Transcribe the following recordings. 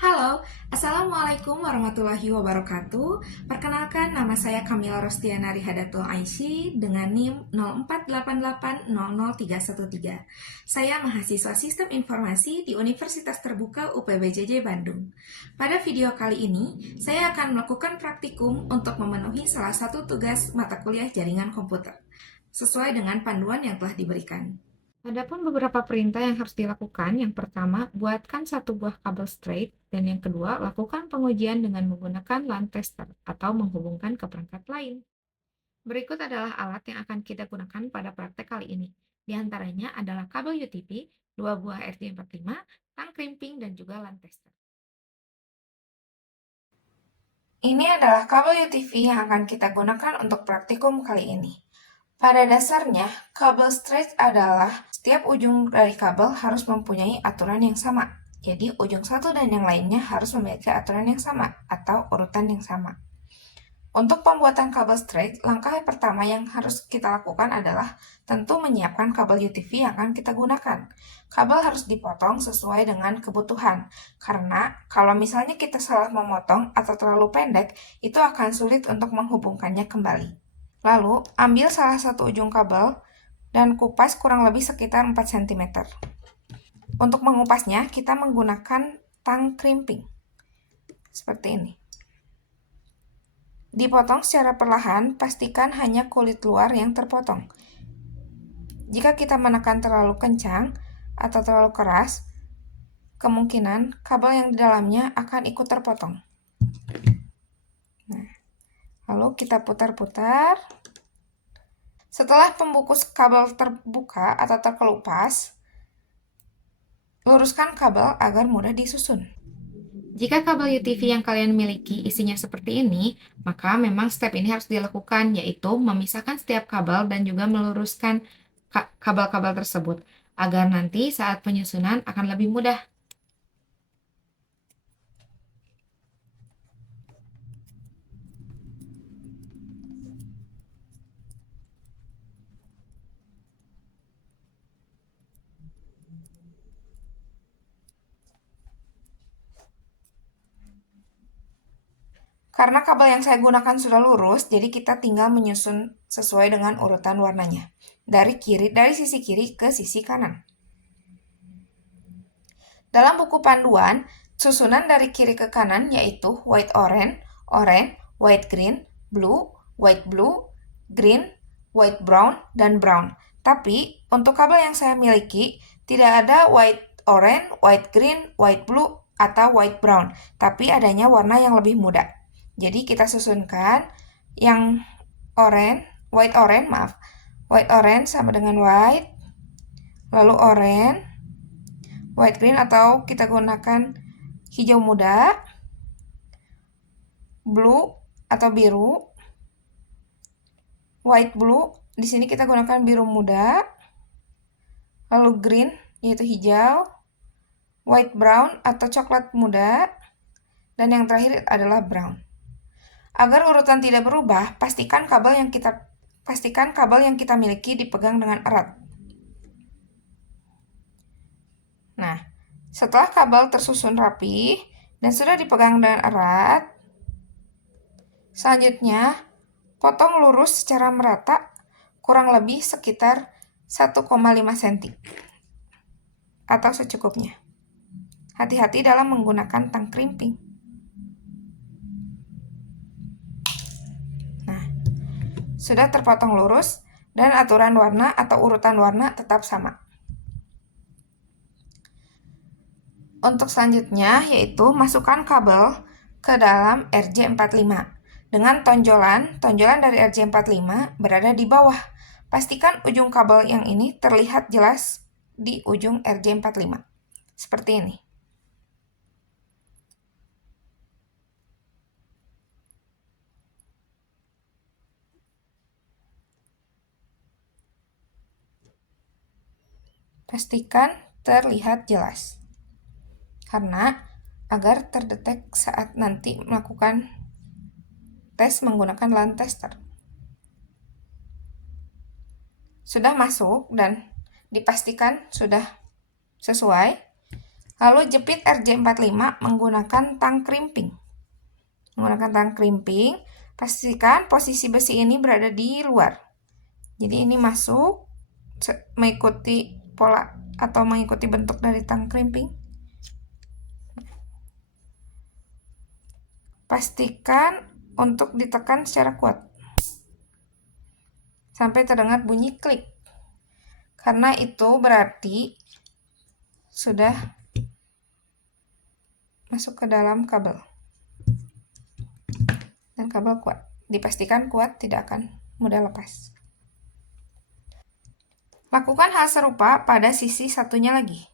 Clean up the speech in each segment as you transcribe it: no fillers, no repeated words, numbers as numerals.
Halo, Assalamualaikum warahmatullahi wabarakatuh. Perkenalkan, nama saya Kamila Rostiana Rihadatul Aisy dengan NIM 0488000313. Saya mahasiswa Sistem Informasi di Universitas Terbuka UPBJJ Bandung. Pada video kali ini, saya akan melakukan praktikum untuk memenuhi salah satu tugas mata kuliah jaringan komputer, sesuai dengan panduan yang telah diberikan. Adapun beberapa perintah yang harus dilakukan, yang pertama, buatkan satu buah kabel straight, dan yang kedua, lakukan pengujian dengan menggunakan LAN tester atau menghubungkan ke perangkat lain. Berikut adalah alat yang akan kita gunakan pada praktek kali ini. Di antaranya adalah kabel UTP, dua buah RJ45, tang crimping, dan juga LAN tester. Ini adalah kabel UTV yang akan kita gunakan untuk praktikum kali ini. Pada dasarnya, kabel straight adalah setiap ujung dari kabel harus mempunyai aturan yang sama. Jadi, ujung satu dan yang lainnya harus memiliki aturan yang sama atau urutan yang sama. Untuk pembuatan kabel straight, langkah yang pertama yang harus kita lakukan adalah tentu menyiapkan kabel UTV yang akan kita gunakan. Kabel harus dipotong sesuai dengan kebutuhan, karena kalau misalnya kita salah memotong atau terlalu pendek, itu akan sulit untuk menghubungkannya kembali. Lalu, ambil salah satu ujung kabel dan kupas kurang lebih sekitar 4 cm. Untuk mengupasnya, kita menggunakan tang crimping. Seperti ini. Dipotong secara perlahan, pastikan hanya kulit luar yang terpotong. Jika kita menekan terlalu kencang atau terlalu keras, kemungkinan kabel yang di dalamnya akan ikut terpotong. Nah, lalu kita putar-putar. Setelah pembungkus kabel terbuka atau terkelupas, luruskan kabel agar mudah disusun. Jika kabel UTV yang kalian miliki isinya seperti ini, maka memang step ini harus dilakukan, yaitu memisahkan setiap kabel dan juga meluruskan kabel-kabel tersebut, agar nanti saat penyusunan akan lebih mudah. Karena kabel yang saya gunakan sudah lurus, jadi kita tinggal menyusun sesuai dengan urutan warnanya. Dari sisi kiri ke sisi kanan. Dalam buku panduan, susunan dari kiri ke kanan yaitu white orange, orange, white green, blue, green, white brown, dan brown. Tapi untuk kabel yang saya miliki tidak ada white orange, white green, white blue, atau white brown, tapi adanya warna yang lebih muda. Jadi kita susunkan yang white orange sama dengan white, lalu orange, white green atau kita gunakan hijau muda, blue atau biru, white blue, di sini kita gunakan biru muda, lalu green yaitu hijau, white brown atau coklat muda, dan yang terakhir adalah brown. Agar urutan tidak berubah, pastikan kabel yang kita miliki dipegang dengan erat. Nah, setelah kabel tersusun rapi dan sudah dipegang dengan erat, selanjutnya potong lurus secara merata kurang lebih sekitar 1,5 cm atau secukupnya. Hati-hati dalam menggunakan tang crimping. Nah, sudah terpotong lurus dan aturan warna atau urutan warna tetap sama. Untuk selanjutnya yaitu masukkan kabel ke dalam RJ45 dengan tonjolan dari RJ45 berada di bawah. Pastikan ujung kabel yang ini terlihat jelas di ujung RJ45. Seperti ini. Pastikan terlihat jelas. Karena agar terdetek saat nanti melakukan tes menggunakan LAN tester. Sudah masuk dan dipastikan sudah sesuai. Lalu jepit RJ45 menggunakan tang crimping. Pastikan posisi besi ini berada di luar. Jadi ini masuk, mengikuti pola atau mengikuti bentuk dari tang crimping. Pastikan untuk ditekan secara kuat sampai terdengar bunyi klik. Karena itu berarti sudah masuk ke dalam kabel. Dan kabel kuat. Dipastikan kuat, tidak akan mudah lepas. Lakukan hal serupa pada sisi satunya lagi.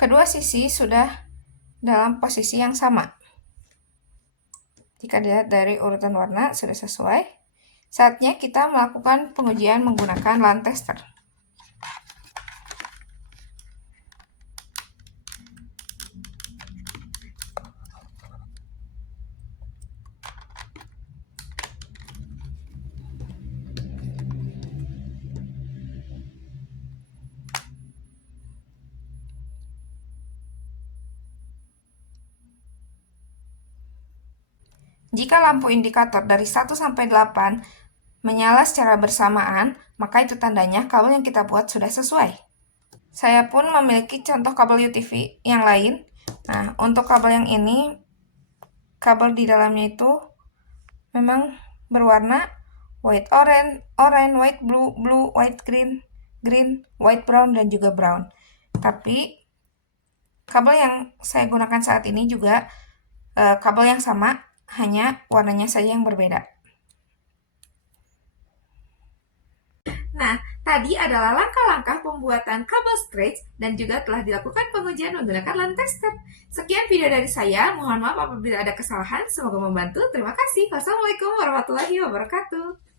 Kedua sisi sudah dalam posisi yang sama. Jika dilihat dari urutan warna sudah sesuai, saatnya kita melakukan pengujian menggunakan LAN tester. Jika lampu indikator dari 1 sampai 8 menyala secara bersamaan, maka itu tandanya kabel yang kita buat sudah sesuai. Saya pun memiliki contoh kabel UTV yang lain. Nah, untuk kabel yang ini, kabel di dalamnya itu memang berwarna white orange, white blue, white green, white brown, dan juga brown. Tapi kabel yang saya gunakan saat ini juga kabel yang sama, hanya warnanya saja yang berbeda. Nah, tadi adalah langkah-langkah pembuatan kabel stretch dan juga telah dilakukan pengujian menggunakan LAN tester. Sekian video dari saya, mohon maaf apabila ada kesalahan, semoga membantu. Terima kasih. Wassalamualaikum warahmatullahi wabarakatuh.